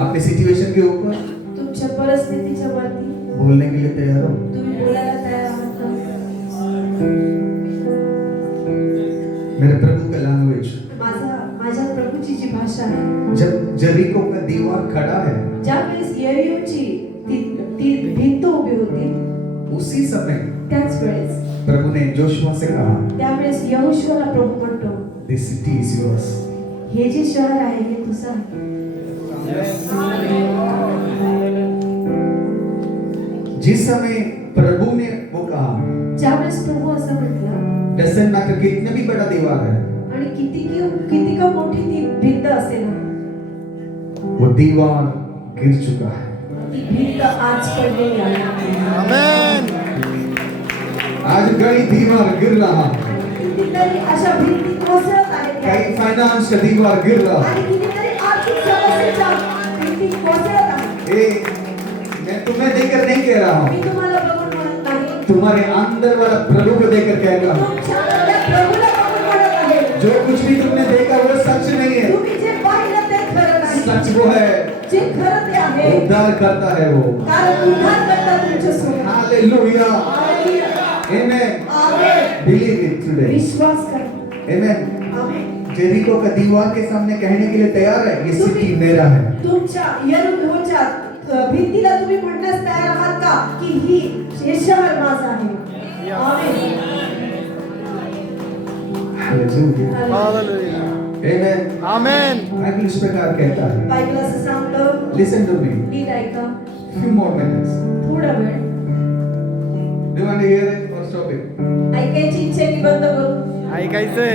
अपने सिचुएशन के ऊपर तुमच्या परिस्थितीच्या वरती बोलने के लिए तैयार हो? तुम्ही बोलायला तयार आहात का? मेरे प्रभु का लैंग्वेज, माझ्या प्रभूची जी भाषा आहे, जब जरीको का दीवार खड़ा है, ज्यावेळेस यरीहोची ती भिंत उभी होती, उसी समय त्याच वेळेस प्रभु ने जोशुआ से कहा, त्यावेळेस यहोशूआला प्रभू म्हणतो, दिस सिटी इज योर्स. हे जे शहर आहे हे तुझं आहे. जिस समय प्रभु ने वो कहा, ज्यावेळेस प्रभू असं म्हटलं, डजंट मैटर कितने भी बड़ा दीवार है, आणि किती का मोठी ती भिंत असेल, वो दीवार गिर चुका है. ती भिंत आज पडलेली आहे. आमेन. आज कई दीवार गिर रहा है. कितीतरी अशा भिंती कोसळत आहेत, कई फाइनेंस का दीवार गिर रहा है. आणि कितीतरी आर्थिक समस्येच्या भिंती कोसळत आहेत. मैं तुम्हें देकर नहीं कह रहा हूँ, मी तुम्हाला बघून म्हणत नाही, तुम्हारे अंदर वाला प्रभु को देकर कह रहा हूँ. तुमच्या आतल्या प्रभूला बघून म्हणत आहे. जो कुछ भी तुमने देखा वो सच नहीं है. तुम्ही जे पाहिलं ते खरं नाही, सच वो है, जे खरं ते आहे, उद्धार करता है वो. कारण उद्धार करता तुमच्या सोबत. Hallelujah. Hallelujah. Amen. Amen. Believe it today. विश्वास कर. आमेन. आमेन. जेरिको का दीवार के सामने कहने के लिए तैयार है, ये सिटी मेरा है. तुमच्या यरीहोच्या भिंतीला तुम्ही म्हणण्यास तयार आहात का की हे शहर माझं आहे. आमेन. हालेलुया. हालेलुया. आमेन. आमेन. बाइबल इस प्रकार कहता है. बायबल असं सांगतं, लिसन टू मी. नीट ऐका, Few more minutes. थोडा वेळ Do you want to hear it or stop it? ऐकायची इच्छा आहे की बंद करू? ऐकायचंय.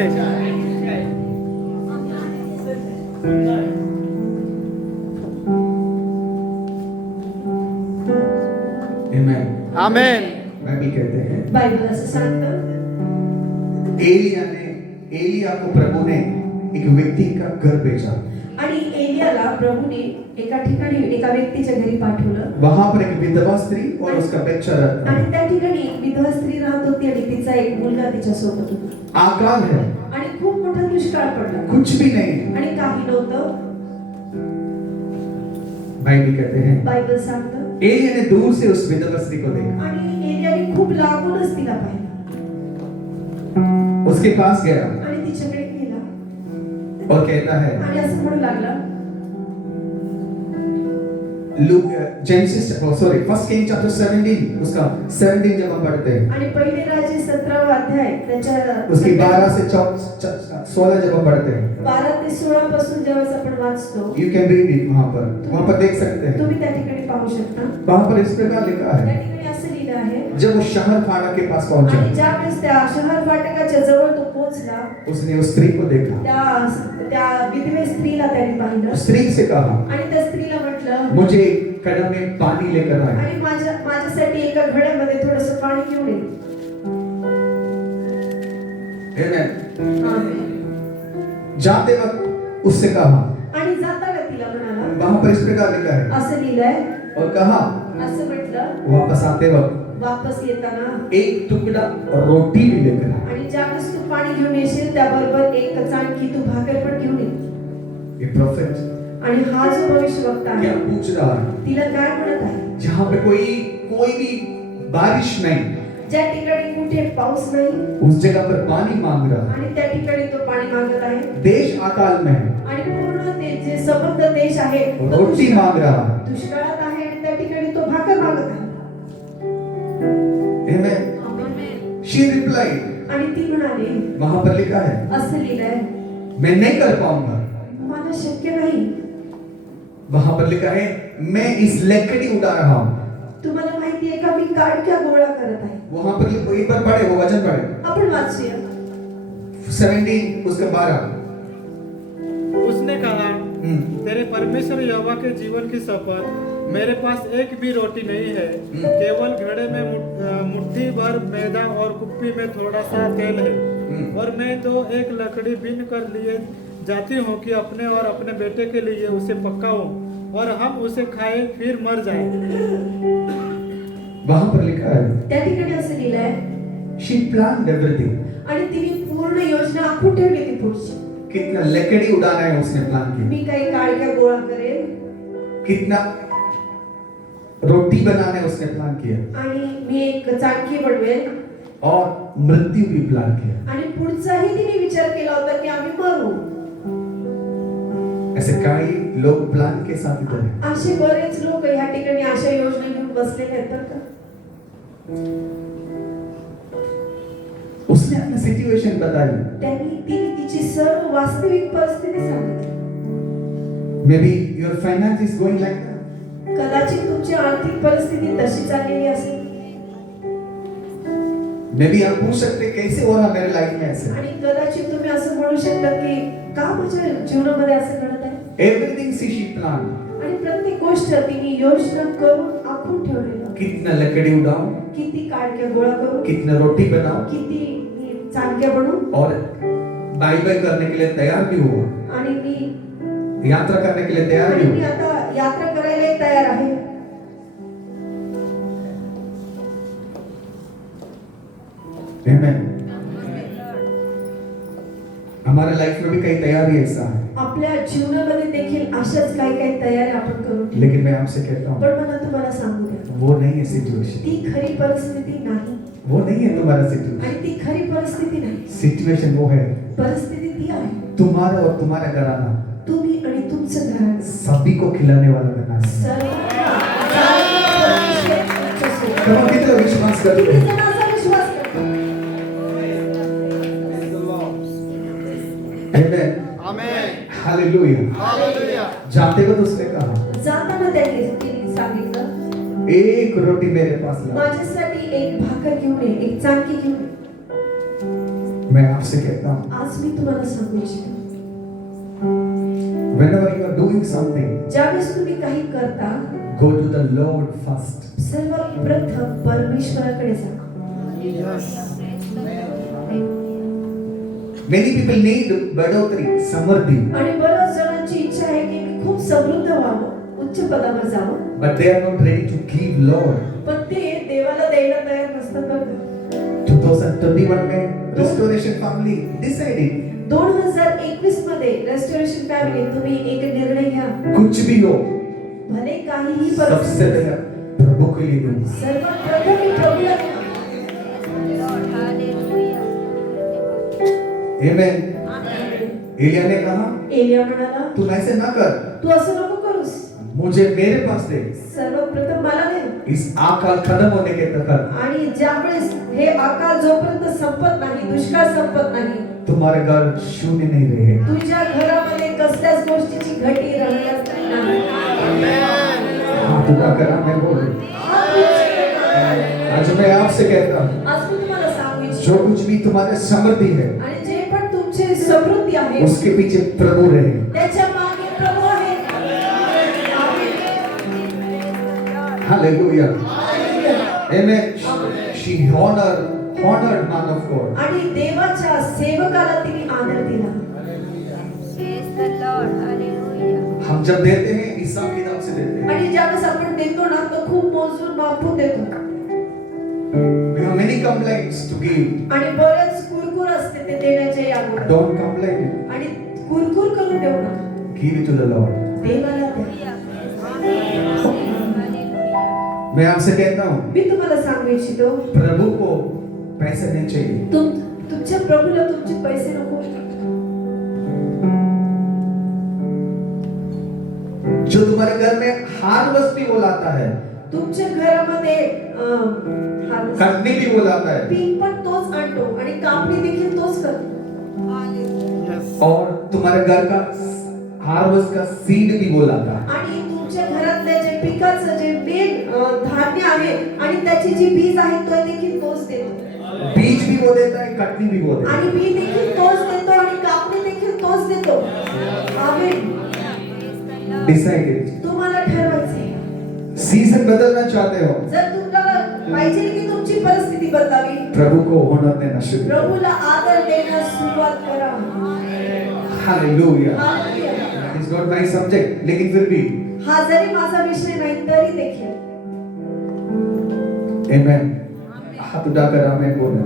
Amen. आमेन. बाइबल कहते हैं बायबल असं सांगतं, एलिया को प्रभु ने एक व्यक्ति का घर भेजा. आणि एलियाला प्रभूने एका ठिकाणी एका व्यक्तीच्या घरी पाठवलं, वहां पर एक विधवा स्त्री और उसका बच्चा रहता आणि है. त्या ठिकाणी एक विधवा स्त्री राहत होती आणि तिचा एक मुलगा तिच्या सोबत होता. अकाल है, आणि खूप मोठा दुष्काळ पडला कुछ भी नहीं है. आणि काही नव्हतं. बाइबल कहते हैं बायबल सांगतं, एलिया ने दूर से उस विधवा स्त्री को देखा, आणि एलियाने खूप लांबूनच तिला पाहिलं उसके पास गया आणि तिच्याकडे गेला और कहता है, आणि असं म्हणू लागला, फर्स्ट किंग चैप्टर 17 उसका 17 जब हम पढ़ते हैं, आणि पहिले राजे 17वा अध्याय त्याच्या उसकी 12 से 16 जब हम पढ़ते हैं, 12 ते 16 पासून जेव्हा आपण वाचतो, यू कैन रीड इट. वहां पर देख सकते हैं. तुम्ही त्या ठिकाणी पाहू शकता. वहां पर इस प्रकार लिखा त्या है, ठिकाणी असं लिहिलं आहे, जब वो शहर फाटक के पास पहुंचा, आणि ज्यावेळेस त्या शहर फाटकाच्या जवळ तो पोहोचला, उसने उस स्त्री को देखा. त्या विधवे स्त्रीला त्याने पाहिलं, उस स्त्री से कहा, आणि त्या स्त्रीला म्हटलं, मुझे एक कड़म में पानी लेकर आए. आणि माझ्यासाठी एका घड्यामध्ये थोडंसं पाणी घेऊन ये. Amen. आमेन. जाते वक्त उससे कहा, आणि जाताना तिला म्हणाला, वहां पर इस प्रकार लिखा है, असं लिहिलंय, और कहा असं म्हटलं, वापस आते वक्त वापस येताना एक टुकड़ा रोटी भी लेकर आए. आणि ज्यावेळेस तू पाणी घेऊन येशील त्याबरोबर एक चाणकी तू भाकर पण घेऊन ये. ये प्रोफेट आणि हा जो भविष्यवक्ता क्या आहे पूछ रहा है? तिला काय म्हणत आहे, जहां पे कोई भी बारिश नहीं, ज्या ठिकाणी कुठे पाऊस नाही उस जगह पर पानी मांग रहा है. आणि त्या ठिकाणी तो पाणी मागत आहे, देश अकाल में है, आणि पूर्ण ते जे संबंध देश आहे तो रोटी मांग रहा है. दुष्काळात आहे, आणि त्या ठिकाणी तो भाकर मागत आहे. Amen. She replied, आणि ती म्हणाली, वहां पर लिखा है, असं लिहिलंय, मैं नहीं कर पाऊंगा. मला शक्य नाही. वहां पर लिखा है, मैं इस लकड़ी उड़ा रहा हूं. तुम्हाला माहिती आहे का, मी काडक्या गोळा करत आहे. वहां पर एक बार पढ़े, वो वचन पढ़े, आपण वाचूया. 17 उसका 12. उसने कहा, तेरे परमेश्वर यहोवा के जीवन की शपथ, मेरे पास एक भी रोटी नहीं है, केवल घड़े में मुट्ठी भर मैदा और कुप्पी में थोड़ा सा तेल है, और मैं तो एक लकड़ी बीन कर लिए जाती हूँ कि अपने और अपने बेटे के लिए उसे पकाऊं और हम उसे खाएं फिर मर जाएं. वहां पर लिखा है, त्या ठिकाणी असं लिहिलंय, she planned everything. आणि तिने पूर्ण योजना आखून ठेवली ती पुढची. कितना लकड़ी उड़ाना है उसने प्लान किया. मी काही काडक्या गोळा करेन कितना रोटी बनाने उसने प्लान किया आणि मी एक चाणकी बनवेल और मृत्यु भी प्लान किया. आणि पुढचाही तिने विचार केला होता की आम्ही मरू. ऐसे कई लोग प्लान के साथ इधर हैं. असे बरेच लोक या ठिकाणी अशा योजना घेऊन बसलेले आहेत बरं का. उसने अपनी सिचुएशन बताई. तिने तिची सर्व वास्तविक परिस्थिती सांगितली. Maybe your finance is going like that. कदाचित तुमची आर्थिक परिस्थिती तशी चाललेली असेल. Maybe आप पूछ सकते कैसे हो रहा मेरे लाइफ में ऐसे. आणि कदाचित तुम्ही असं म्हणू शकता की का माझ्या जीवनामध्ये असं घडत आहे. Everything she planned. आणि प्रत्येक गोष्ट तिने योजना करून आखून ठेवलेलं. कितना लकड़ी उड़ाओ, किती काडक्या गोळा करू, कितना रोटी बनाओ, किती चाणक्या बनवू, और बाय बाय करने के लिए तैयार भी हुआ. आणि मी यात्रा करने के लिए तैयार भी आणि मी हुआ. आता यात्रा करायला तयार आहे. Amen. हमारे लाइफ में भी कई तैयारी ऐसा है. आपल्या जीवनामध्ये देखील अशाच काही काही तयारी आपण करून ठेवू. लेकिन मैं आपसे कहता हूँ पण मला तुम्हाला सांगू द्या, वो नहीं है सिचुएशन. ती खरी परिस्थिती नाही. वो नहीं है तुम्हारा सिचुएशन. आणि ती खरी परिस्थिती नाही. सिचुएशन वो है परिस्थिती ती आहे तुम्हारा और तुम्हारा घराना तुम्ही आणि तुमचं घराणं सभी को खिलाने वाला घराना. कम कितना विश्वास करते किती हैं. जण असा विश्वास करतात. Amen. आमेन. Hallelujah. हालेलुया. जाते वक्त उसने कहा जाताना त्यांनी सांगितलं, एक रोटी मेरे पास ला. माझ्यासाठी एक भाकर घेऊन ये, एक चाणकी घेऊन ये. मैं आपसे कहता हूँ आज मी तुम्हाला सांगू इच्छितो, whenever you are doing something, ज्यावेळेस तुम्ही काही करता go to the Lord first. सर्वप्रथम परमेश्वराकडे जा. Many people need बढ़ोतरी, समृद्धि, आणि बऱ्याच जणांची इच्छा आहे की मी खूप समृद्ध व्हावं, उच्च पदावर जावं, but they are not ready to give Lord. पण ते देवाला द्यायला तयार नसतात बरं का. 2021 में restoration family decided 2021 मध्ये रेस्टोरेशन फॅमिली तुम्ही एक निर्णय घ्या. कुछ भी हो भले काहीही सबसे परिस्थिती पहले प्रभु के लिए दूंगा. सर्वात प्रथम मी प्रभूला द्या. Amen. एलिया ने कहा एलिया म्हणाला, तू ऐसे ना कर, तू असं नको करूस, मुझे मेरे पास दे. सर्वप्रथम मला दे. इस अकाल खत्म होने के तक आणि ज्यावेळेस हे अकाल जोपर्यंत संपत नाही, दुष्काळ संपत नाही, तुम्हारे घर शून्य नहीं रहे. तुझ्या घरामध्ये कसल्याच गोष्टीची घटी राहणार नाही. हाथ उठाकर मैं बोल. आज मैं आपसे कहता हूँ आज मी तुम्हाला सांगू जो इच्छितो, कुछ भी तुम्हारे समृद्धि है आणि जे पण तुमचे समृद्धी आहे उसके पीछे प्रभु रहे. त्याच्या मागे प्रभू आहे. Hallelujah. Amen. She honored man of God. आणि देवाच्या सेवकाला तिने आदर दिला. हम जब देते हैं हिसाब किताब से देते हैं. आणि ज्यावेळेस आपण देतो ना तो खूप मोजून मापून देतो. We have many complaints to give. आणि बरेच कुरकुर असते ते देण्याच्या यावर. Don't complain. आणि कुरकुर करून देऊ नका, Give it to the Lord. देवाला द्या. मैं आपसे कहता हूँ मी तुम्हाला सांगू इच्छितो, प्रभु को पैसे नहीं चाहिए. तुमच्या प्रभूला तुमचे पैसे नको. जो तुम्हारे घर में हार्वेस्ट भी वो लाता है, तुमच्या घरामध्ये कटनी भी वो लाता है, पीक पण तोच आणतो आणि कापणी देखील तोच करतो. और तुम्हारे घर का हार्वेस्ट का सीड भी वो लाता है. आणि तुमच्या घरातल्या जे पिकाचं जे मेन धान्य आहे आणि त्याची जी बीज आहे तो देखील तोच देतो. बीज भी वो देता है, कटनी भी वो देता है. आणि बी देखील तोच देतो आणि कापणी देखील तोच देतो. आमेन. Decided. तुम्हाला ठरवायचंय, सीजन बदलना चाहते हो, जर तुम्हाला पाहिजे की तुमची परिस्थिती बदलावी, प्रभु को होनर देना शुरू करो. प्रभूला आदर देण्यास सुरुवात करा. Hallelujah. Hallelujah. It's not my subject, लेकिन फिर भी हा जरी माझा विषय नाही तरी देखील आमेन. हाथ उठाकर आमेन बोलो.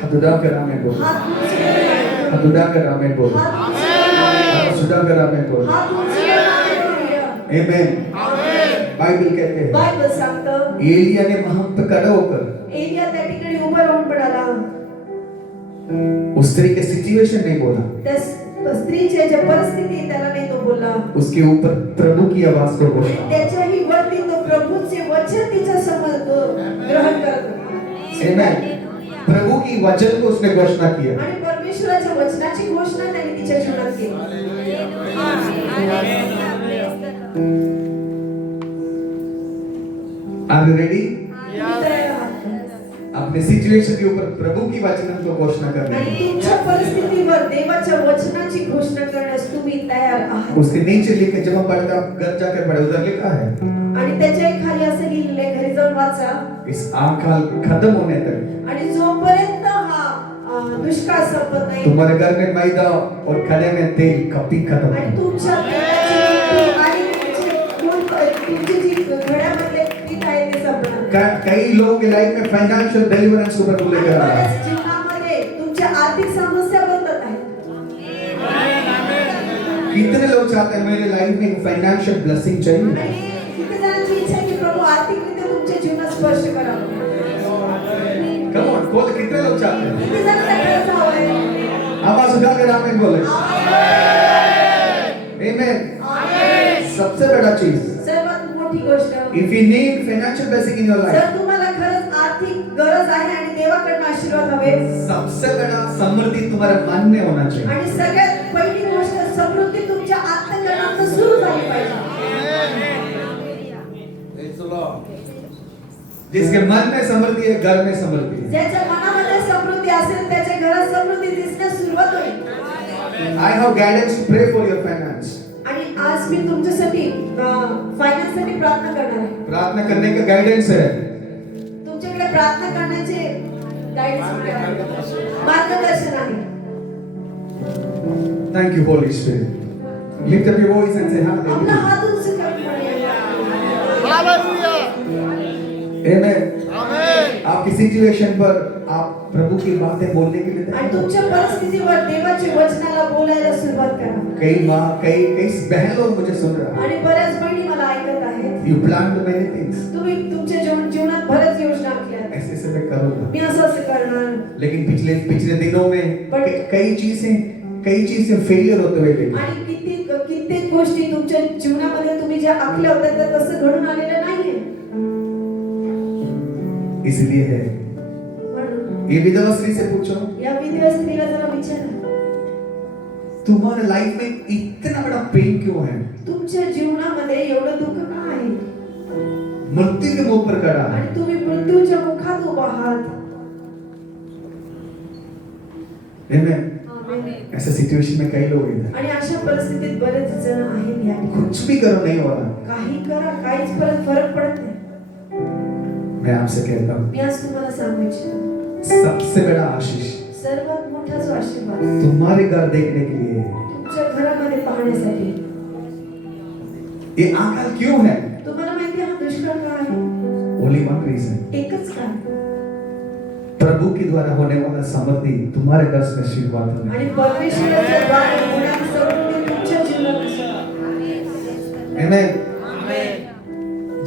हाथ उठाकर आमेन बोलो. हात उंचावून हाथ उठाकर आमेन बोलो. हात उंचावून हाथ उठाकर आमेन बोलो. हात उंचावून आमेन। बाइबल कहते हैं बायबल सांगतं एलिया ने वहां पे खड़ा होकर एलिया त्या ठिकाणी उभा राहून पडाला उस स्त्री के सिचुएशन नहीं बोला, त्या स्त्रीची जे परिस्थिती आहे, त्याला नाही तो बोलला उसके ऊपर प्रभु की आवाज को आणि घोषणा। त्याच्याही वरती तो प्रभूचे वचन तिच्या समोर तो ग्रहण करत होता. आमेन। प्रभु की वचन को उसने घोषणा किया। आणि परमेश्वराच्या वचनाची घोषणा त्यांनी तिच्या जीवनात केली. Are you ready? तयार आहात का? अपने सिचुएशन के ऊपर प्रभु की वचन को घोषणा करने आणि की। तुमच्या परिस्थितीवर देवाच्या वचनाची घोषणा करण्यास तुम्ही तयार आहात. उसके नीचे लिखे, जब हम पढ़ते हैं, घर जाकर पढ़े, उधर लिखा है आणि त्याच्या खाली असं लिहिलेलं आहे, घरी जाऊन वाचा. इस आकाल खत्म होने तक आणि जोपर्यंत हा दुष्काळ संपत नाही तुम्हारे घर में मैदा और खाने में तेल कभी खत्म आणि नहीं। तुमच्या तेलाची आणि तुमची जी घड्यामधले पीठ आहे ते संपणार. कई लोगों की लाइफ में फाइनेंशियल डिलीवरेंस को प्रभु लेकर आ रहा है। बऱ्याच जीवनामध्ये तुमच्या आर्थिक समस्या बदलत आहेत. कितने लोग चाहते हैं मेरे लाइफ में फाइनेंशियल ब्लेसिंग चाहिए? आणि किती जणांची इच्छा आहे की प्रभु आर्थिकरित्या तुमच्या जीवनात स्पर्श करावा. कम ऑन बोल, कितने लोग चाहते हैं? किती जणांना खरंच हवंय? आवाज उठाकर आमीन बोले। आमीन। सबसे बड़ा चीज, सर्वात मोठी गोष्ट, if you need financial blessing in your जर लाइफ, तुम्हाला खरंच आर्थिक गरज आहे आणि देवाकडून आशीर्वाद हवे, सबसे बड़ा समृद्धि तुम्हारे मन में होना चाहिए। आणि सगळ्यात पहिली गोष्ट समृद्धी तुमच्या आत्मकरणातून सुरू झाली पाहिजे. जिसके मन में समृद्धि है, घर में समृद्धि है। ज्याच्या मनामध्ये समृद्धी असेल त्याच्या घरात समृद्धी दिसण्यास सुरुवात होईल. I have guidance to pray for your finance. आणि आज मी तुमच्यासाठी फायनान्स साठी प्रार्थना करणार आहे. प्रार्थना करने का गाइडेंस है। तुमच्याकडे प्रार्थना करण्याचे गाईड्स मार्गदर्शन आहे. Thank you, Holy Spirit. Lift up your voice and say आपला hallelujah. हात उंच करून म्हणूया. Amen. आपकी सिचुएशन पर आप प्रभु की बातें बोलने के लिए आणि तैयार हो। तुमच्या परिस्थितीवर देवाच्या वचनाला बोलायला सुरुवात करा. कई माँ, कई बहन लोग मुझे सुन रहे हैं। आणि बऱ्याच बहिणी मला ऐकत आहेत. You planned many things. तुम्ही तुमच्या जीवनात बऱ्याच योजना आखल्या आहेत. ऐसे ऐसे मैं करूँगा। मी असं असं करणार. लेकिन पिछले दिनों में कई चीजें फेलियर होते हुए देखी। आणि कित्येक गोष्टी तुमच्या जीवनामध्ये तुम्ही ज्या आखल्या होत्या त्या तसं घडून आलेल्या नाहीये. इसलिए है, म्हणून ये विधवा स्त्री से पूछो, या विधवा स्त्रीला जरा विचारा, तुम्हारे लाइफ में इतना बड़ा पेन क्यों है? तुमच्या जीवनामध्ये एवढं दुःख का आहे? मृत्यु के मुंह पर खड़ा है। आणि तुम्ही मृत्यूच्या मुखात उभा आहात. Amen. ऐसा सिचुएशन में कई लोग हैं। आणि अशा परिस्थितीत बरेच जण आहेत या ठिकाणी. कुछ भी करो नहीं हो रहा। काही करा, काहीच फरक पडत नाही. मैं आपसे कहता हूँ, मी आज तुम्हाला सांगू इच्छितो, सबसे बड़ा आशीष सर्वात मोठा जो आशीर्वाद तुम्हारे घर देखने के लिए है। तुमच्या घरामध्ये पाहण्यासाठी. ये आकाल क्यों है? तुम्हाला माहिती आहे हा दुष्काळ का आहे? ओनली वन रीजन, एकच कारण. प्रभु के द्वारा होने वाला समृद्धि तुम्हारे घर से आशीर्वाद होने। आणि परमेश्वराच्या द्वारे होणारी समृद्धी तुमच्या जीवनात असेल. Amen.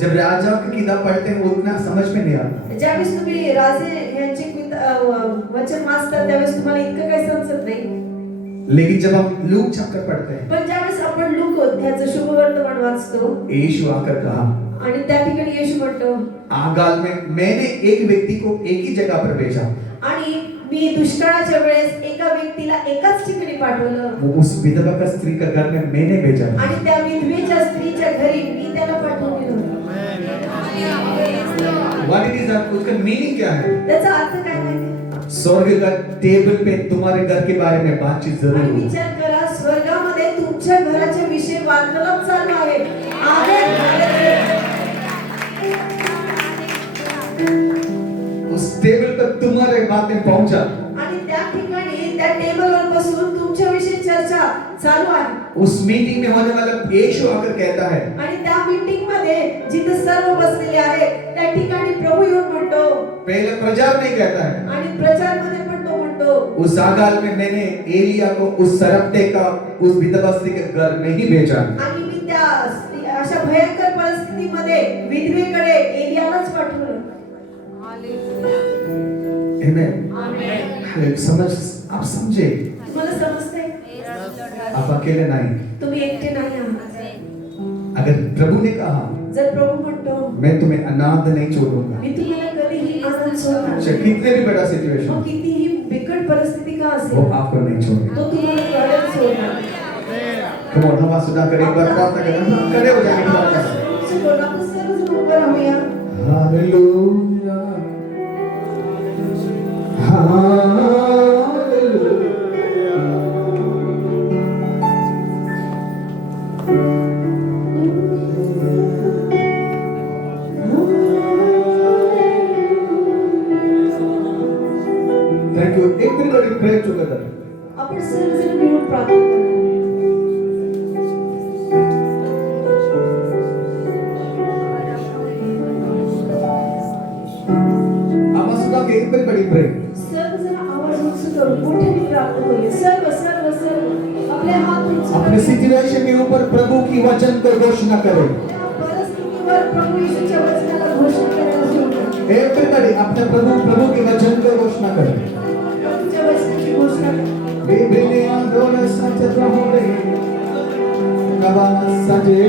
जब राजा की किताब पढ़ते हैं वो उतना समझ में नहीं आता। ज्यावेळेस तुम्ही राजे यांचे वचन वाचता त्यावेळेस तुम्हाला इतकं काही समजत नाही. लेकिन जब हम लूक चैप्टर पढ़ते हैं, पण ज्यावेळेस आपण लूक ह्याचं शुभवर्तमान वाचतो यीशु आकर कहा, आणि त्या ठिकाणी येशू म्हणतो, आगाल में मैंने एक व्यक्ति को एक ही जगह पर भेजा, आणि मी दुष्काळाच्या वेळेस एका व्यक्तीला एकाच ठिकाणी पाठवलं, वो उस विधवा का स्त्री का घर में मैंने भेजा। आणि त्या विधवेच्या स्त्रीच्या घरी मी त्याला पाठवून दिलं. What it is, उसका मीनिंग क्या है? त्याचा अर्थ काय माहिती? स्वर्ग का टेबल पे तुम्हारे घर के बारे में बातचीत जरूर आणि हो। विचार करा, स्वर्गामध्ये तुमच्या घराच्या विषयी वार्तालाप चालू आहे. आमेन. उस टेबल पर तुम्हारे बातें पहुंचा। आणि त्या ठिकाणी त्या टेबलवर बसून तुमच्या विषयी चर्चा चालू आहे. उस मीटिंग में होने वाला यीशु आकर कहता है, आणि त्या मीटिंग मध्ये जिथे सर्व बसलेले आहेत त्या ठिकाणी प्रभु येऊन म्हणतो, पहले प्रचार नहीं कहता है, आणि प्रचार मध्ये पण तो म्हणतो, उस आगाल में मैंने एलिया को उस सरपटे का उस विधवा स्त्री के घर में ही भेजा। आणि मी त्या अशा अशा भयंकर परिस्थितीमध्ये विधवेकडे एलियालाच पाठवलं. Amen. समझ, आप समझे, तुम्हाला समजतंय? आप अकेले नहीं. तुम्ही एकटे नाही आहात. अगर प्रभु ने कहा जर प्रभु म्हणतो मैं तुम्हें अनाथ नहीं छोड़ूंगा, मी तुम्हाला कधीही अनाथ सोडणार चाहे नाही. कितने भी बड़ा मग सिचुएशन कितीही बिकट परिस्थिती का वो असेल आपको नहीं छोड़ेगा. तो तुम्हाला कधीच सोडणार नाही. Come on, हम सुधा कर एक बार प्रार्थना करें. हम खड़े हो जाएंगे प्रार्थना से. आपण सर्वजण उभं राहूया. Hallelujah. Thank you. Everybody pray together. आपण सर्वजण मिळून प्रार्थना करूया. आवाज सुधा के everybody pray. सर्वजण आवाज उंच करून मोठ्याने प्रार्थना करूया. सर्व सर्व सर्व आपले हात उंच अपने करून सिचुएशन के ऊपर प्रभु की वचन को घोषणा करें. त्या परिस्थितीवर प्रभु येशूच्या वचनाला घोषणा करायला सुरू करा. Everybody अपने प्रभु के वचन को घोषणा करें. प्रभुच्या वचनाची घोषणा करा. बेबेने आंदोलन सचत रहोले. नवा सजे.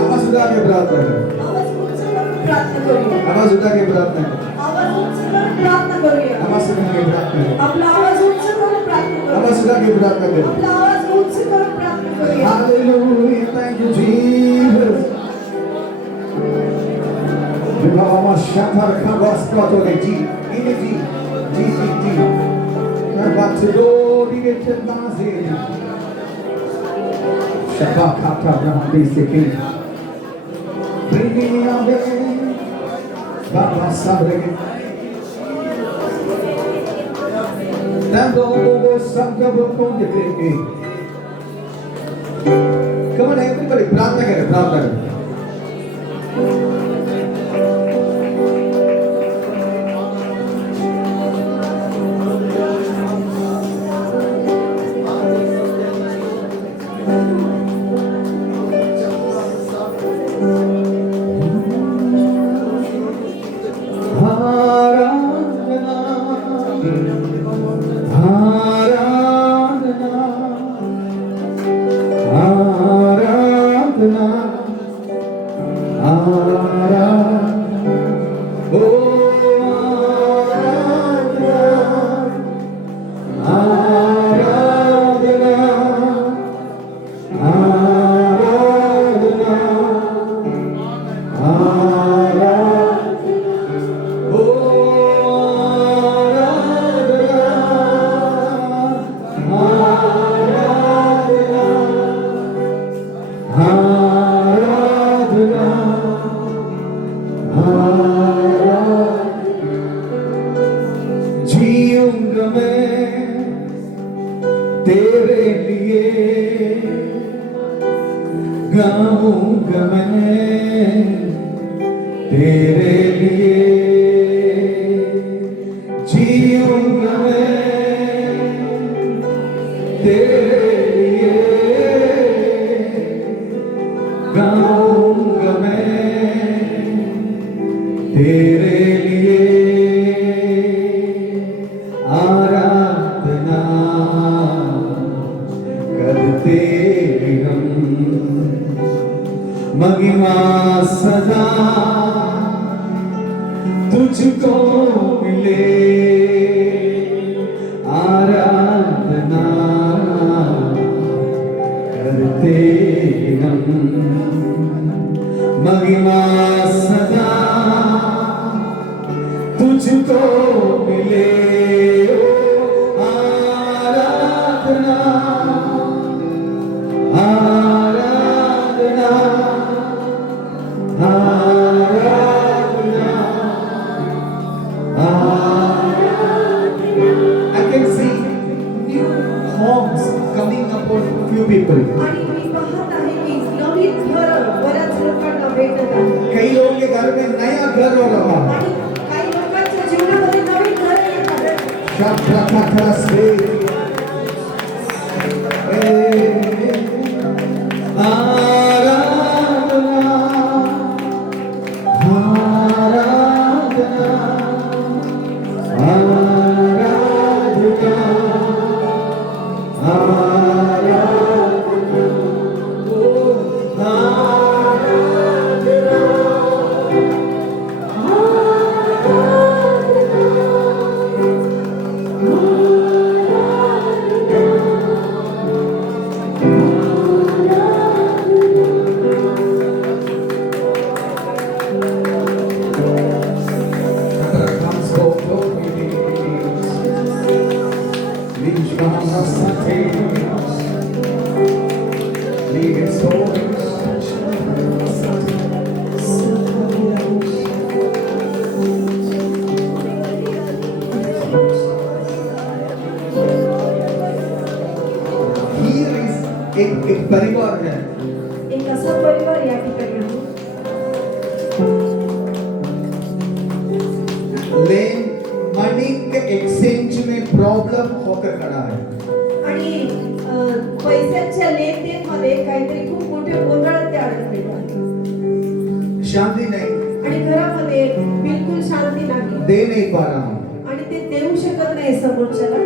आवाज उठा के प्रार्थना करें. आवाज उंच करून प्रार्थना करूया. आवाज उठा के प्रार्थना करें. आवाज उंच करून प्रार्थना करूया. आवाज उठा के प्रार्थना करें. आपला आवाज उंच करून प्रार्थना करूया. आवाज उठा के प्रार्थना करें. आपला आवाज उंच करून प्रार्थना करूया. Hallelujah, thank you Jesus. Vamos chamar cabas platone ji, ini ji. Na batlo digete naze. Shabbat kata rahmi seke. Brini ave, baba sabre. Tando bobo sabga bokon de kreke. Come on, everybody, प्रार्थना करें. जीऊंगा मैं तेरे लिए, गाऊंगा मैं तेरे लिए, जीऊंगा मैं तेरे लिए, गाऊंगा मैं तेरे लिए, आराधना करते हम, महिमा सदा तुझको मिले, आराधना करते हम, महिमा सदा तुझको मिले, आराधना आराधना आराधना आराधना. I can see new homes coming upon few people. आणि मी पाहत आहे की नवीन घर बऱ्याच लोकांना भेटत आहे. कई लोगों के घर में नया घर हो रहा है. आणि काही लोकांच्या जीवनामध्ये नवीन घर येत आहे. Shaprakataste. एक परिवार है एक असा परिवार या ठिकाणी आहे लेन मनी के एक्सचेंज में प्रॉब्लम होकर खड़ा है आणि पैशांच्या लेनदेन मध्ये काहीतरी खूप मोठे गोंधळ ते अडकलेले आहे शांति नहीं आणि घरामध्ये बिलकुल शांती नाही दे नहीं पा रहा हूँ आणि ते देऊ शकत नाही समोरच्याला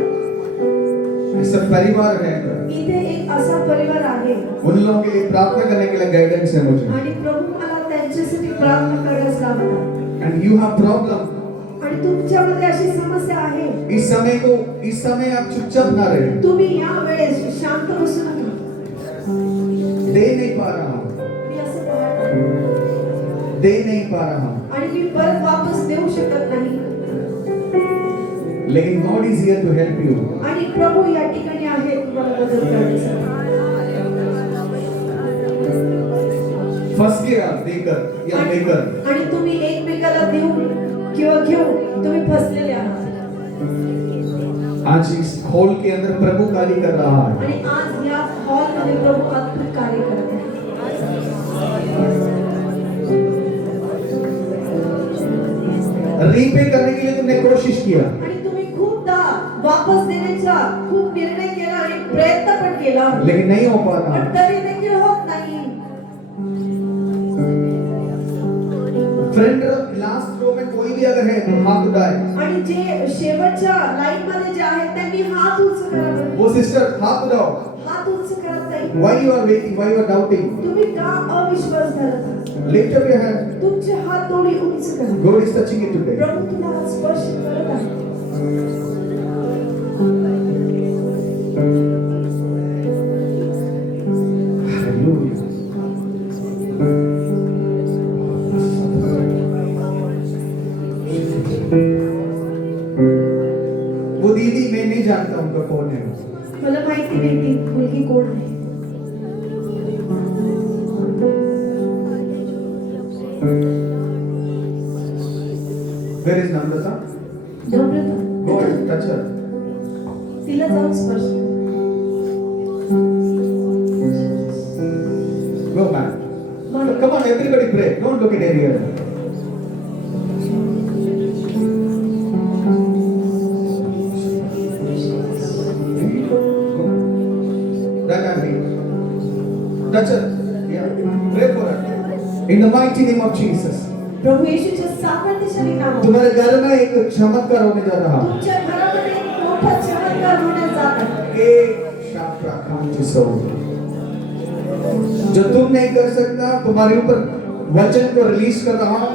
ऐसा परिवार है इथे एक असा परिवार आहे उन लोगों के लिए प्रार्थना करने के लिए गाइडेंस है मुझे आणि प्रभू मला त्यांच्यासाठी प्रार्थना करण्यास लावतात एंड यू हैव प्रॉब्लम आणि तुमच्यामध्ये अशी समस्या आहे इस समय आप चुपचाप ना रहे तुम्ही या वेळेस शांत बसू नका दे नहीं पा रहा हूँ मी असं पाहतो दे नहीं पा रहा हूँ आणि मी परत वापस देऊ शकत नाही लेकिन God is here to help you आणि प्रभू या ठिकाणी आहे तुम्हाला मदत करण्यासाठी फंस गया देकर या लेकर आणि तुम्ही एकमेकाला देऊन किंवा घेऊन तुम्ही फसलेले आहात आज इस हॉल के अंदर प्रभु कार्य कर रहा है आणि आज या हॉल मध्ये प्रभु अद्भुत कार्य करत आहे रीपे करने के लिए तुमने कोशिश किया आणि तुम्ही खूपदा वापस देण्याचा खूप निर्णय केला आणि प्रयत्न पण केला लेकिन नहीं हो पाता पण तरी देखील होत नाही फ्रेंड लास्ट रो में कोई भी अगर है तो हाथ उठाए आणि जे शेवटच्या लाईन मध्ये जे आहेत त्यांनी हात उंच करा बरं. वो सिस्टर हाथ उठाओ हात उंच करत नाही व्हाई यू आर वेटिंग व्हाई यू आर डाउटिंग तुम्ही का अविश्वास धरत आहात लिफ्ट अप योर हैंड तुमचे हात थोडी उंच करा God is touching it today प्रभू तुम्हाला स्पर्श करत आहे वो दीदी मैं नहीं जानता उनका कौन है मला माहिती नाही ती मुलगी कोण आहे where is Namrata Namrata go and touch her तिला जाऊन स्पर्श करा. Go man come on everybody pray don't look at any other Touch her. Yeah. Pray for her. In the mighty name of Jesus. प्रभु येशूच्या सामर्थ्यशाली नामात तुम्हारे घर में एक चमत्कार होने जा रहा है. तुमच्या घरामध्ये एक मोठा चमत्कार होण्यास जात आहे. एक शाप्रा काम जिसो जो तुम नहीं कर सकता तुम्हारे ऊपर वचन को रिलीज कर रहा हूं.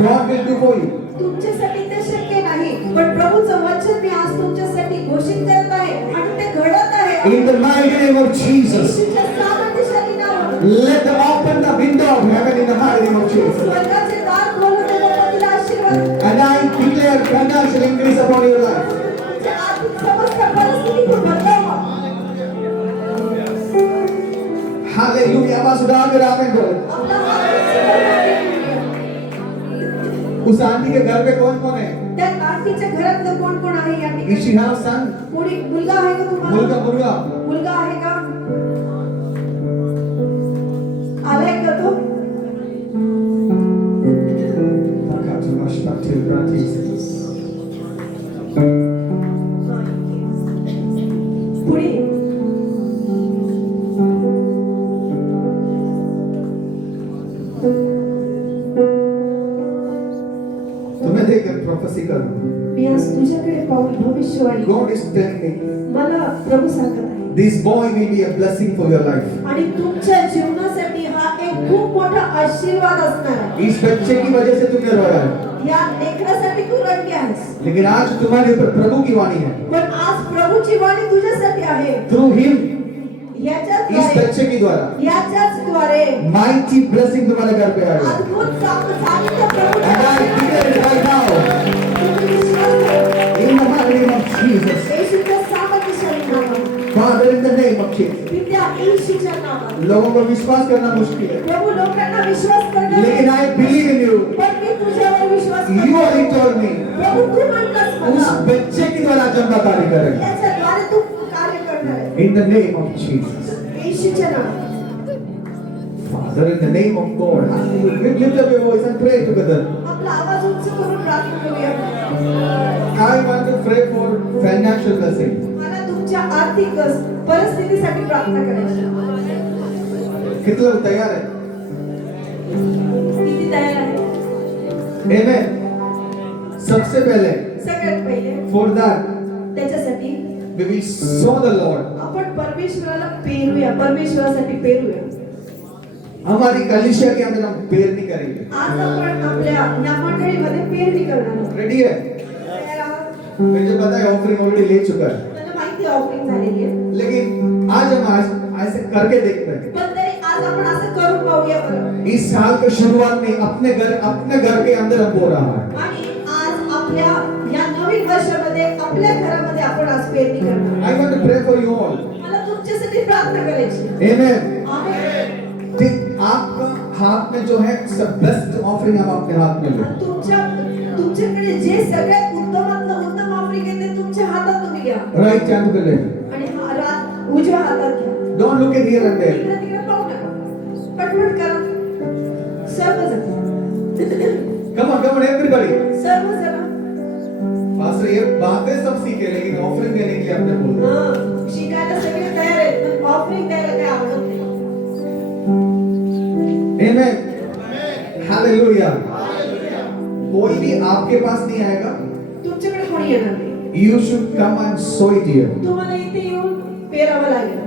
God will do for you. तुमच्यासाठी ते शक्य नाही पण प्रभूचं वचन मी आज तुमच्यासाठी घोषित करत आहे आणि ते घडत आहे. In the mighty name of Jesus. येशूच्या सामर्थ्यशाली नामात Let them open the window of heaven in the mighty name of Jesus. स्वर्गाचे दार खोलून दे बाबा तिला आशीर्वाद. And I declare financial increase upon your life. तुमच्या आर्थिक समस्या परिस्थितीतून बदलावा. Hallelujah. आवाज उठाकर आमीन बोलो. आपला हात उंच करा. उस आंटी के घर पे कौन कौन है? त्या आंटीच्या घरातलं कोण कोण आहे या Is ठिकाणी? she have son? कोणी मुलगा आहे का तुम्हाला? मुलगा मुलगा आहे का? आलाय का तो? मी आज तुझ्याकडे पाहून भविष्यवाणी God is telling me, मला प्रभू सांगत आहे this boy will be a blessing for your life. आणि तुमच्या जीवनासाठी हा एक खूप मोठा आशीर्वाद असणार आहे. इस बच्चे की वजह से तुमने रोया है, या लेकरासाठी तू रडली आहेस, लेकिन आज तुम्हारे ऊपर प्रभु की वाणी है. पण आज प्रभूची वाणी तुझ्यासाठी आहे. Through him, याच्याच इस द्वारे बच्चे के द्वारा याच्याच द्वारे mighty blessing तुम्हारे घर पे आएगा. अद्भुत सामर्थ्य प्रभूच्या And I declare it right now, तुम्ही विश्वास करा. in the mighty name of Jesus. येशूच्या सामर्थ्यशाली नावात, Father, in the name of Jesus. पित्या येशूच्या नावात, लोगों को विश्वास करना मुश्किल है, प्रभू लोकांना विश्वास करणार लेकिन I believe in you. पण मी तुझ्यावर विश्वास You करतो. already told me, प्रभू तू म्हणलास उस मला बच्चे के द्वारा जन्म कार्य करेगा. याच्याद्वारे तू कार्य करणार आहे. In the name of Jesus. येशूच्या नावात Father, in the name of God, lift up your voice and pray together. आपला आवाज उंच करून प्रार्थना करूया. I want to pray for financial blessing. मला तुमच्या आर्थिक परिस्थितीसाठी प्रार्थना करायची. कितने लोग तैयार हैं? किती तयार आहे? Amen. सबसे पहले, सगळ्यात पहिले for that, त्याच्यासाठी we will sow the Lord. आपण परमेश्वराला पेरूया, परमेश्वरासाठी पेरूया. हमारी कलीसिया के अंदर हम पेरनी करेंगे. आज आपण आपल्या या मंडळीमध्ये पेरणी करणार आहोत. रेडी है? तयार आहात? मुझे पता है ऑफरिंग ऑलरेडी ले चुका है, मला माहिती ऑफरिंग झालेली आहे, लेकिन आज हम ऐसे करके देखते हैं. पण तरी आज आपण असं करून पाहूया बरं. इस साल के शुरुआत में अपने घर के अंदर हम बो रहा है. आणि आज आपल्या या नवीन वर्षामध्ये आपल्या घरामध्ये आपण आज पेरणी करणार. I want to pray for you all. मला तुमच्यासाठी प्रार्थना करायची. Amen. आमेन. ठीक, आपका हाथ में जो है सब बेस्ट ऑफरिंग हम अपने हाथ में ले. तुमच्याकडे जे सगळ्यात उत्तमातलं उत्तम ऑफरिंग आहे ते तुमच्या हातात तुम्ही घ्या राइट हैंड पे ले. आणि उजव्या हातात घ्या. Don't look at here and there. इकडे तिकडे पाहू नका. पटपट करा. सर्वजण Come on, everybody. सर्वजण पास्टर ये बातें सब सीखे, लेकिन ऑफरिंग देने के लिए आपने बोल दिया. शिकायला सगळे तयार आहेत, पण ऑफरिंग द्यायला काय आवडत नाही. Amen. Hallelujah. कोई भी आपके पास नहीं आएगा. तुमच्याकडे कोणी येणार नाही. You should come and sow it here. तुम्हाला इथे येऊन पेरावं लागेल.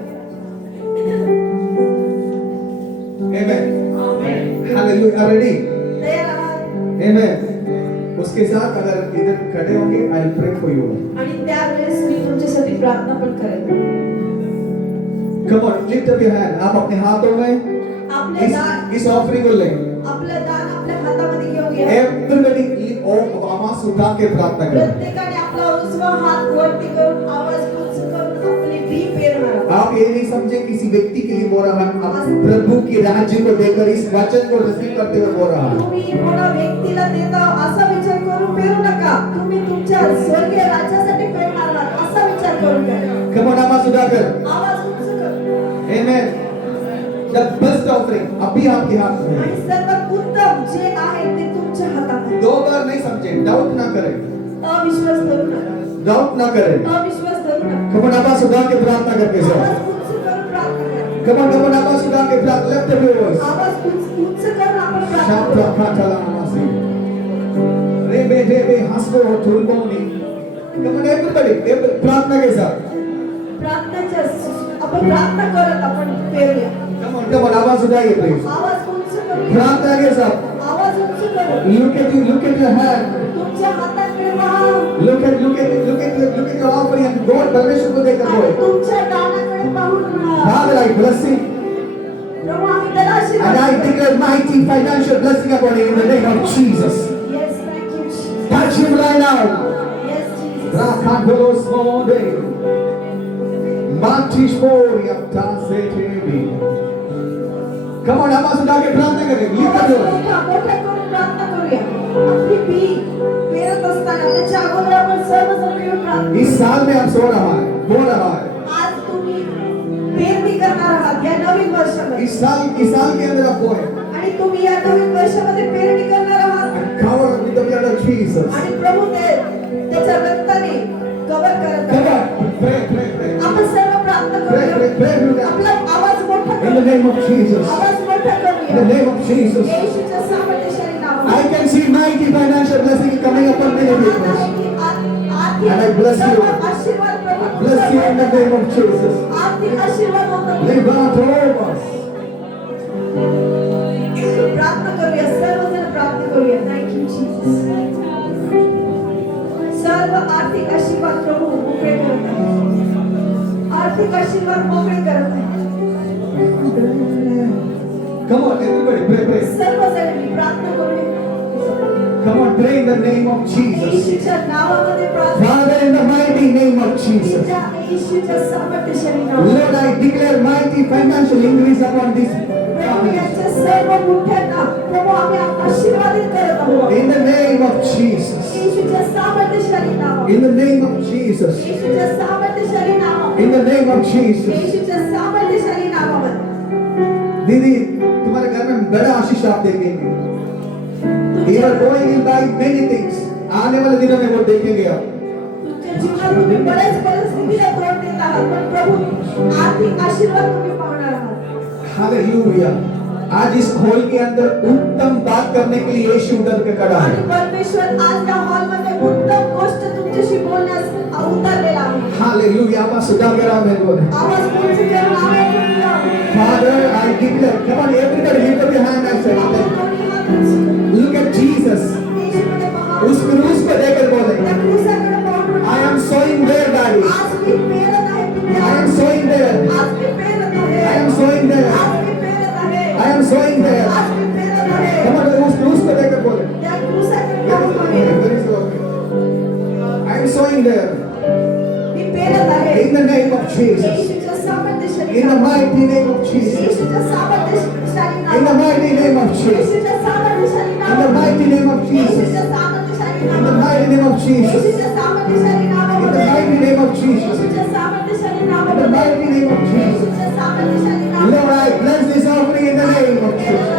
Amen. Hallelujah. Are ready? तयार आहात? Amen. उसके साथ अगर इधर खड़े होंगे, I'll pray for you. आणि त्यावेळेस मी तुमच्यासाठी प्रार्थना पण करेन. Come on, lift up your hand. आप अपने हाथों में आपले दान इस ऑफरिंग को लें. आपलं दान आपल्या हातामध्ये घेऊया. Everybody आवाज उठा के प्रार्थना करें. प्रत्येकाने आपला उजवा हात वरती करून आवाज उंच करून आपली बी पेरणार आहोत. आप ये नहीं समझे किसी व्यक्ति के लिए बोल रहा है, आप प्रभु की राज्य को देकर इस वचन को रिसीव करते हुए बोल रहा है. तुम्ही कोणा व्यक्तीला देता असा विचार करून पेरू नका. तुम्ही तुमच्या स्वर्गीय राज्यासाठी पेरणार आहात असा विचार करून करा. Come on, आवाज उठाकर. आवाज उंच करा. Amen. The best offering अभी आपके हाथ में है. आणि सर्वात उत्तम जे आहे ते तुमच्या हातात आहे. दो बार नहीं समझे, डाउट ना करें. अविश्वास धरू नका. डाउट ना करें. अविश्वास धरू नका. Come on, आवाज उठा के प्रार्थना करके जाओ. आवाज उंच करून प्रार्थना करा. Come on, आवाज उठा के प्रार्थना. Lift up your voice. आवाज उंच करून आपण प्रार्थना शाप्रा करू. खाचला नमासी. रेबे हंसो थुलबोनी. Come on, everybody, प्रार्थना के साथ. प्रार्थनेच्या आपण प्रार्थना करत आपण पेरूया. Come on, आवाज उठाइए प्लीज. आवाज उंच करूया. प्रार्थना के साथ. आवाज उंच करू. Look at your hand. तुमच्या हाताकडे पहा. Look at your offering and God परमेश्वर को देखकर आणि बोलो. तुमच्या दानाकडे पाहून राहा. Father, I bless you. प्रभू आम्ही त्याला And आशीर्वाद I देतो. declare mighty financial blessing upon you in the name of Jesus. Yes, thank you, Jesus. Touch him right now. Yes, Jesus. Rakadolos mode. Mantish mori aptase tebi. Come on, आवाज उठा के प्रार्थना करें. Lift up your voice. मोठ्या करून प्रार्थना करूया. आपली बी पेरत असताना त्याच्या अगोदर आपण सर्वजण मिळून प्रार्थना इस साल में आप सो रहा है, बोल रहा है. आज तुम्ही पेरणी करणार आहात या नवीन वर्षामध्ये. इस साल के अंदर आप बोए. आणि तुम्ही या नवीन वर्षामध्ये पेरणी करणार आहात. And cover with the blood of Jesus. आणि प्रभू त्याच्या रक्ताने कव्हर करत Come आहे. on, pray. आपण सर्व प्रार्थना करूया. Pray. आपला आवाज मोठा In the करूया. name of Jesus. आवाज मोठा In the करूया. name of Jesus. येशूच्या सामर्थ्यशाली I नावात. can see see mighty financial blessing coming upon many people. And I bless you. Bless you in the name of Jesus. आर्थिक आशीर्वाद होता Levantovas. प्रार्थना करूया सर्वजण प्रार्थना करूया थँक यू जीसस सर्व आर्थिक आशीर्वाद प्रभू मोकळे करत आहे आर्थिक आशीर्वाद मोकळे करत आहे Come on, everybody, pray. सर्वजण प्रार्थना करूया Come on, pray in the name of Jesus. येशूच्या नावामध्ये प्रार्थना Father, in the mighty name of Jesus. येशूच्या सामर्थ्यशाली नाव Lord, I declare mighty financial increase upon this प्रभू याच्या सर्व मुठ्यांना प्रभू आम्ही आशीर्वादित करत आहोत in the name of Jesus. येशूच्या सामर्थ्यशाली नाव In the name of Jesus. येशूच्या सामर्थ्यशाली नाव In the name of Jesus. येशूच्या सामर्थ्यशाली नावामध्ये दीदी, तुम्हारे घर में बड़ा आशीष आप देखेंगे. You are going in by many things. आने वाले दिनों में वो देखेंगे आप. तुमच्या जीवनात तुम्ही बरेच परिस्थितीला तोंड देत आहात पण प्रभू आर्थिक आशीर्वाद तुम्ही पाहणार आहात हालेलुया. आज इस हॉल के अंदर उत्तम बात करने के लिए यीशु उतर के खड़ा आणि है. परमेश्वर आज या हॉलमध्ये उत्तम गोष्ट तुमच्याशी बोलण्यास उतरलेला आहे हालेलुया. आप सुधा करा मेरे को. आवाज उंच करून आवाज बोला Father, I declare. Come on, everybody, lift up your hand and say, look at Jesus. येशूकडे पहा उस क्रूस को देखकर बोले, त्या क्रूसाकडे पाहून I am sowing there, Daddy. आज मी पेरत आहे पित्या I am sowing there. आज मी पेरत आहे I am sowing there. आज मी पेरत आहे I am sowing there. आज मी पेरत आहे Come on, उस क्रूस को देखकर बोले. त्या क्रूसाकडे पाहून म्हणे, Very slowly. I am sowing there. मी पेरत आहे In the name of Jesus. येशूच्या सामर्थ्यशाली In the mighty name of Jesus. येशूच्या सामर्थ्यशाली In the now mighty name of Jesus. येशूच्या सामर्थ्यशाली In the now mighty name of Jesus. येशूच्या सामर्थ्यशाली In the now mighty name of Jesus. येशूच्या सामर्थ्यशाली In the नावामध्ये mighty name of Jesus. येशूच्या सामर्थ्यशाली In the नावामध्ये mighty name of Jesus. येशूच्या सामर्थ्यशाली Lord, नावामध्ये I bless this offering in the name of Jesus.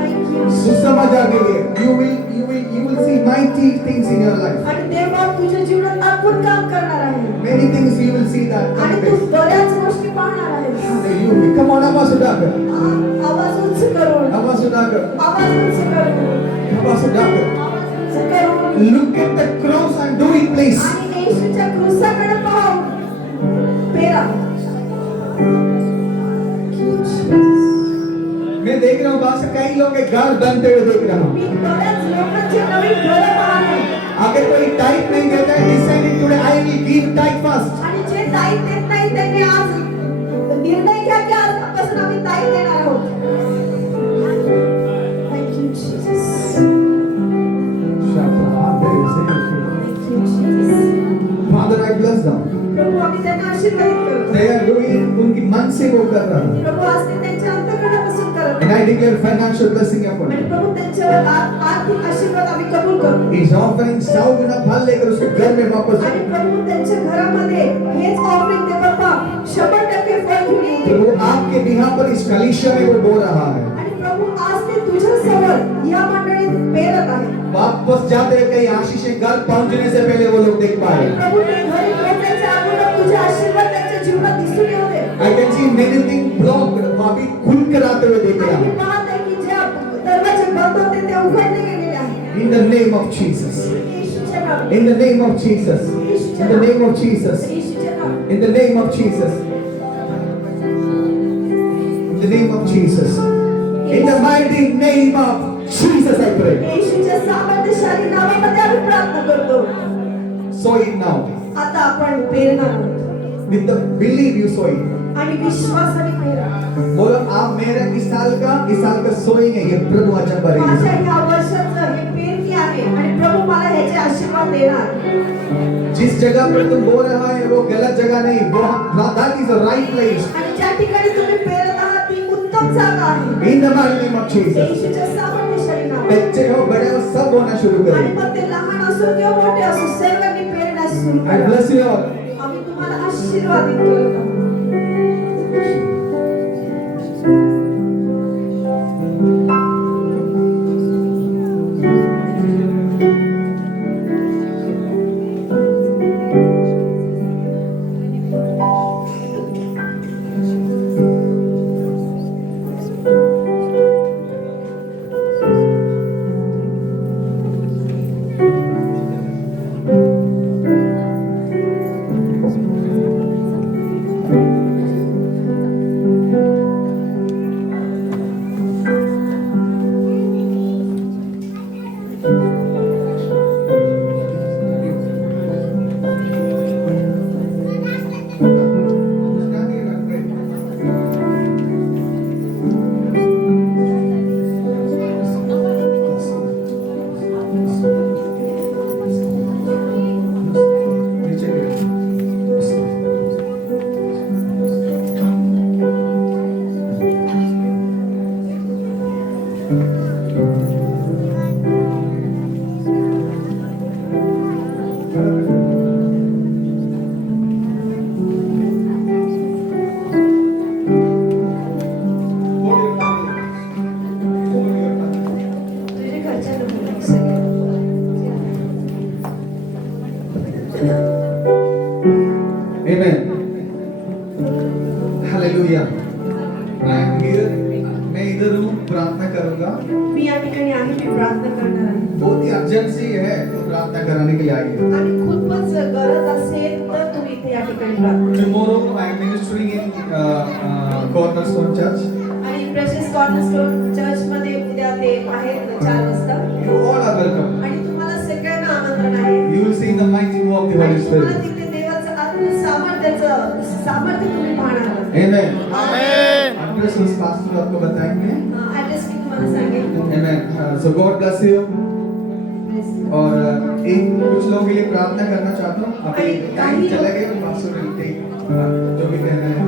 Thank you. सुसमाज आ गई है. You will see mighty things in your life. आणि देव तुझ्या जीवनात अद्भुत काम करणार आहे Many things you will see that. आणि तू बऱ्याच गोष्टी पाहणार आहेस Hallelujah. Come on, आवाज उठाकर. आवाज उंच करून आवाज उठाकर. आवाज उंच करून आवाज उठाकर. आवाज उंच करून Look at the cross and do it, please. आणि येशूच्या क्रूसाकडे पाहून पेरा मैं देख रहा हूँ बाहर से कई लोग के घर बनते हुए देख रहा हूँ. मी बऱ्याच लोकांचे नवीन घरं पाहते अगर कोई टाइप नहीं देता है, decided today I will give tithe first. आणि जे ताईत देत नाही त्यांनी आज निर्णय घ्या की आजपासून आम्ही ताईत देणार आहोत Thank you, Jesus. Thank you, Jesus. Father, I bless them. प्रभू आम्ही त्यांना आशीर्वादित करतो They are doing उनकी मन से वो कर रहा है. प्रभू आज ते त्यांच्या अंतःकरणापासून करत And I declare financial blessing upon आणि them. प्रभू त्यांच्यावर आर्थिक आशीर्वाद आम्ही कबूल करतो He's offering 100 गुना फल लेकर उसके घर में वापस आणि प्रभु त्यांच्या घरामध्ये हेच ऑफरिंग ते बाप्पा 100% फळ घेऊन येतील तो वो आपके बिहार पर इस कलीसिया में वो बो रहा है. आणि प्रभु आज ते तुझ्या समोर या मंडळीत पेरत आहे वापस जाते हुए कई आशीषें घर पहुंचने से पहले वो लोग देख पाए. प्रभु ते घरी पोहोचण्याच्या अगोदर तुझे आशीर्वाद त्यांच्या जीवनात दिसून येऊ दे I can see many things blocked. वो अभी खुल कर आते हुए देख रहा आणि मी हूँ. पाहत आहे की जे दरवाजे बंद होते ते उघडले गेलेले आहेत In the name of Jesus. येशूच्या नावात In the name of Jesus. In the name of Jesus. येशूच्या नावात In the name of Jesus. In the name of Jesus. In the mighty name of Jesus, I pray. येशूच्या सामर्थ्यशाली नावामध्ये आम्ही प्रार्थना करतो Sow it now. आता आपण पेरणार आहोत With the belief you sow it. आणि विश्वासाने पेरा बोलो आप मेरा इस साल का सोइंग है. ये प्रभु वचन माझ्या भरेंगे. ह्या वर्षाचं हे पेरणी आहे आणि प्रभू मला ह्याचे आशीर्वाद देणार जिस जगह पर तुम बोल रहा है वो गलत जगह नहीं. वो that is the right place. आणि ज्या ठिकाणी तुम्ही पेरत आहात ती उत्तम जागा आहे In the mighty name of Jesus. येशूच्या सामर्थ्यशाली नावात बच्चे हो बड़े हो सब होना शुरू आणि करें. मग ते लहान असो किंवा मोठे असो सर्वांनी पेरण्यास सुरू I करा bless you all. आम्ही तुम्हाला आशीर्वादित करत आहोत I am here. मैं इधर हूँ, प्रार्थना करूंगा. मी या ठिकाणी आहे, मी प्रार्थना करणार आहे. बहुत ही अर्जेंसी है तो प्रार्थना कराने के लिए आई है. आणि खूपच गरज असेल तर तुम्ही इथे या ठिकाणी प्रार्थना करा. Tomorrow I am ministering in Cornerstone Church. आणि प्रेशियस कॉर्नरस्टोन चर्च मध्ये उद्या ते आहेत 4 वाजता. You all are welcome. आणि तुम्हाला सगळ्यांना आमंत्रण आहे. You will see the mighty move of the Holy आणि तुम्हाला Spirit. तिथे देवाचं आत्म सामर्थ्य तुम्ही पाहणार आहात. Amen. Amen. Address उस pastor आपको बताएंगे. ऍड्रेस मी तुम्हाला सांगेन. Amen. So God bless you. और एक कुछ लोगों के लिए प्रार्थना करना चाहता हूँ. अभी टाइम चला गया तो pastor will take जो भी कहना है.